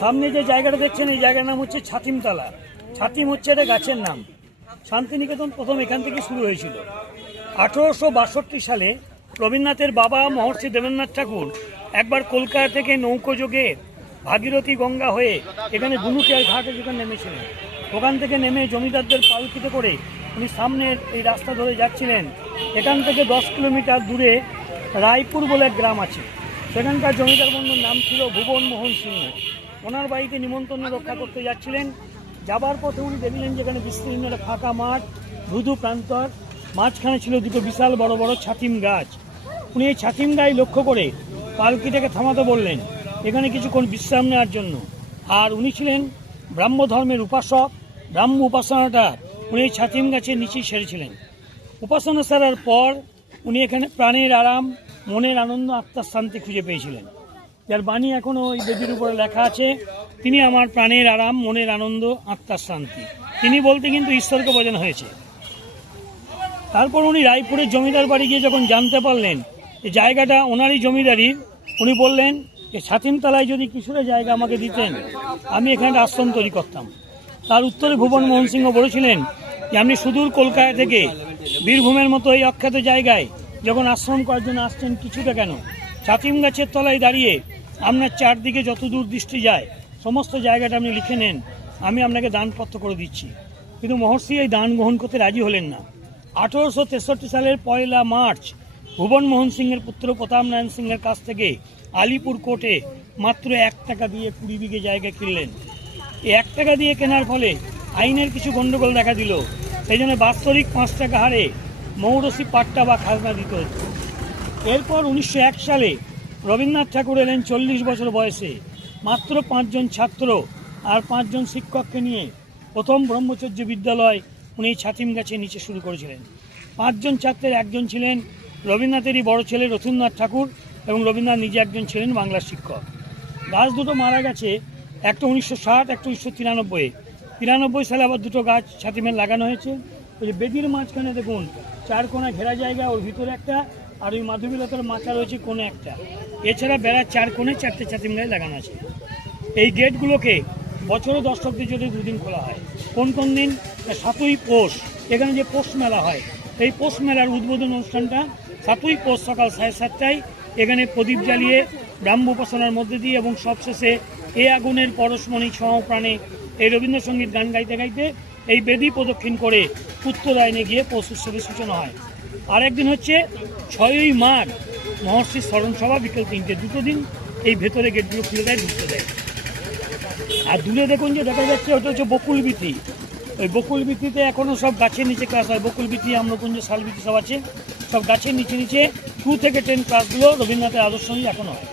সামনে যে জায়গাটা দেখছেন এই জায়গার নাম হচ্ছে ছাতিমতলা। ছাতিম হচ্ছে একটা গাছের নাম। শান্তিনিকেতন প্রথম এখান থেকে শুরু হয়েছিল। 1862 সালে রবীন্দ্রনাথের বাবা মহর্ষি দেবেন্দ্রনাথ ঠাকুর একবার কলকাতা থেকে নৌকোযোগে ভাগীরথী গঙ্গা হয়ে এখানে গুনুটিয়ার ঘাটে যেখানে নেমেছিলেন, ওখান থেকে নেমে জমিদারদের পালকিতে করে উনি সামনের এই রাস্তা ধরে যাচ্ছিলেন। এখান থেকে 10 কিলোমিটার দূরে রায়পুর বলে এক গ্রাম আছে, সেখানকার জমিদার বন্ধুর নাম ছিল ভুবন মোহন সিংহ। ওনার বাড়িতে নিমন্ত্রণ রক্ষা করতে যাচ্ছিলেন। যাবার পথে উনি দেখলেন যেখানে বিস্তীর্ণ একটা ফাঁকা মাঠ, ধুধু প্রান্তর, মাঝখানে ছিল দুটো বিশাল বড় বড় ছাতিম গাছ। উনি এই ছাতিম গাছ লক্ষ্য করে পালকিটাকে থামাতে বললেন এখানে কিছুক্ষণ বিশ্রাম নেওয়ার জন্য। আর উনি ছিলেন ব্রাহ্ম ধর্মের উপাসক। ব্রাহ্ম উপাসনাটা উনি এই ছাতিম গাছের নিচেই সেরেছিলেন। উপাসনা সারার পর উনি এখানে প্রাণের আরাম, মনের আনন্দ, আত্মার শান্তি খুঁজে পেয়েছিলেন। যার বাণী এখনও ওই দেবীর উপরে লেখা আছে, তিনি আমার প্রাণের আরাম, মনের আনন্দ, আত্মার শান্তি। তিনি বলতে কিন্তু ঈশ্বরকে বোঝানো হয়েছে। তারপর উনি রায়পুরের জমিদার বাড়ি গিয়ে যখন জানতে পারলেন যে জায়গাটা ওনারই জমিদারির, উনি বললেন যে ছাতিমতলায় যদি কিছুটা জায়গা আমাকে দিতেন আমি এখানে আশ্রম তৈরি করতাম। তার উত্তরে ভুবন মোহন সিংহ বলেছিলেন যে আপনি সুদূর কলকাতা থেকে বীরভূমের মতো এই অখ্যাত জায়গায় যখন আশ্রম করার জন্য আসছেন, কিছুটা কেন ছাতিম গাছের তলায় দাঁড়িয়ে আপনার চারদিকে যত দূর দৃষ্টি যায় সমস্ত জায়গাটা আপনি লিখে নেন, আমি আপনাকে দানপত্র করে দিচ্ছি। কিন্তু মহর্ষি এই দান গ্রহণ করতে রাজি হলেন না। 1863 সালের 1 মার্চ ভুবন মোহন সিংহের পুত্র প্রতাপ নারায়ণ সিংহের কাছ থেকে আলিপুর কোর্টে মাত্র 1 টাকা দিয়ে 20 বিঘে জায়গা কিনলেন। এই 1 টাকা দিয়ে কেনার ফলে আইনের কিছু গণ্ডগোল দেখা দিল। সেই জন্য বাৎসরিক 5 টাকা হারে মৌরসি পাট্টা বা খাজনা দিতে হতো। এরপর 1901 সালে রবীন্দ্রনাথ ঠাকুর এলেন 40 বছর বয়সে। মাত্র 5 জন ছাত্র আর 5 জন শিক্ষককে নিয়ে প্রথম ব্রহ্মচর্য বিদ্যালয় উনি ছাতিম গাছের নিচে শুরু করেছিলেন। 5 জন ছাত্রের একজন ছিলেন রবীন্দ্রনাথেরই বড় ছেলে রথীন্দ্রনাথ ঠাকুর, এবং রবীন্দ্রনাথ নিজে একজন ছিলেন বাংলার শিক্ষক। গাছ দুটো মারা গেছে, একটা 1960, একটা 1993। 93 সালে আবার দুটো গাছ ছাতিমের লাগানো হয়েছে। ওই যে বেদির মাঝখানে দেখুন 4 কোণা ঘেরা জায়গা, ওর ভিতরে একটা, আর ওই মাধবীলতার মাচা রয়েছে কোণে একটা। এছাড়া বেড়ার 4 কোণে 4টে ছাতিম গাছ লাগানো আছে। এই গেটগুলোকে বছরে দর্শকদের জন্য 2 দিন খোলা হয়। কোন কোন দিন? 7ই পৌষ, এখানে যে পৌষ মেলা হয়, এই পৌষ মেলার উদ্বোধন অনুষ্ঠানটা 7ই পৌষ সকাল 7:30টায় এখানে প্রদীপ জ্বালিয়ে ব্রাহ্ম উপাসনার মধ্যে দিয়ে এবং সবশেষে এ আগুনের পরশমণি সমপ্রাণে এই রবীন্দ্রসঙ্গীত গান গাইতে গাইতে এই বেদি প্রদক্ষিণ করে উত্তরায়ণে গিয়ে পৌষ উৎসবের সূচনা হয়। আর একদিন হচ্ছে 6ই মাঘ মহর্ষির স্মরণসভা, বিকেল 3টে। 2 দিন এই ভেতরে গেটগুলো খুলে দেয়, ঢুকতে দেয়। আর দূরে দেখুন যে দেখা যাচ্ছে ওটা হচ্ছে বকুল বীথি। ওই বকুল বীথিতে এখনও সব গাছের নিচে ক্লাস হয়। বকুল বীথি, আম্রকুঞ্জ, শাল বীথি সব আছে। সব গাছের নিচে নিচে 2 থেকে 10 ক্লাসগুলো রবীন্দ্রনাথের আদর্শ নিয়ে এখনও হয়।